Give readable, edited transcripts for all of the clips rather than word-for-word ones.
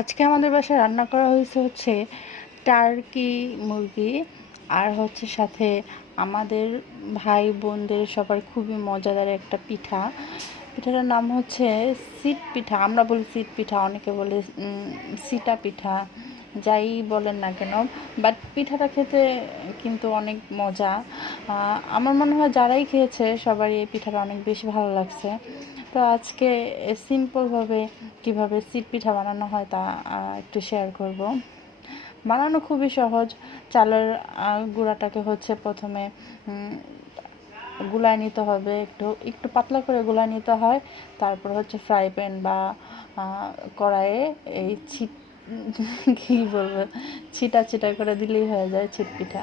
আজকে আমাদের বাসায় রান্না করা হয়েছে হচ্ছে টার্কি মুরগি, আর হচ্ছে সাথে আমাদের ভাই বোনদের সবার খুবই মজাদার একটা পিঠা। পিঠাটার নাম হচ্ছে সিট পিঠা, আমরা বলি সিট পিঠা, অনেকে বলে সিটা পিঠা, যাই বলেন না কেন, বাট পিঠাটা খেতে কিন্তু অনেক মজা। আমার মনে হয় যারাই খেয়েছে সবারই এই পিঠাটা অনেক বেশি ভালো লাগছে। তো আজকে সিম্পলভাবে কিভাবে সিট পিঠা বানানো হয় তা একটু শেয়ার করব। বানানো খুবই সহজ। চালের গুঁড়াটাকে হচ্ছে প্রথমে গুলায় নিতে হবে, একটু একটু পাতলা করে গুলায় নিতে হয়। তারপর হচ্ছে ফ্রাই প্যান বা কড়াইয়ে এই কী বলবো, ছিটা ছিটা করে দিলেই হয়ে যায় ছিট পিঠা।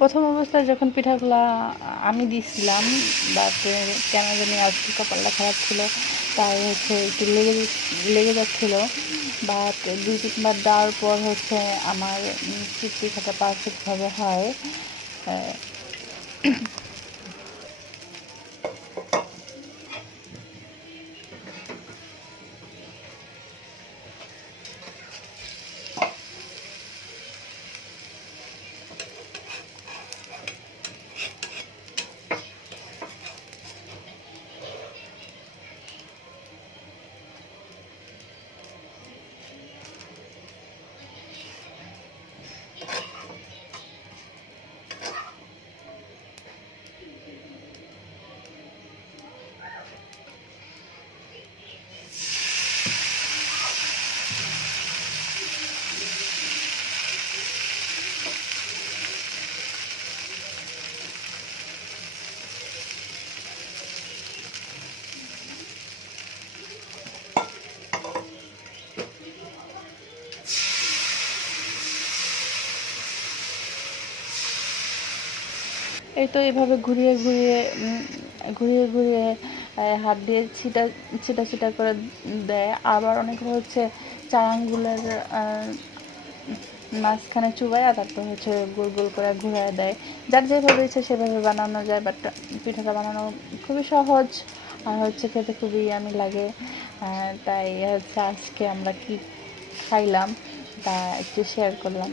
প্রথম অবস্থায় যখন পিঠাগুলা আমি দিছিলাম, বাট কেন জানি আজকে কপালটা খারাপ ছিল, তাই হচ্ছে একটু লেগে যাচ্ছিলো। বাট দুই তিনবার দেওয়ার পর হচ্ছে আমার পিঠাটা পারফেক্টভাবে হয়। এই তো এভাবে ঘুরিয়ে ঘুরিয়ে হাত দিয়ে ছিটা ছিটা ছিটা করে দেয়। আবার অনেকে হচ্ছে 4 আঙ্গুলের মাঝখানে চুবাইয়া তারপর হচ্ছে গোল গোল করে ঘুরিয়ে দেয়। যার যেভাবে ইচ্ছে সেভাবে বানানো যায়, বাট পিঠাটা বানানো খুবই সহজ, আর হচ্ছে খেতে খুবই ইয়ামি লাগে। তাই হচ্ছে আজকে আমরা কি খাইলাম তা একটু শেয়ার করলাম।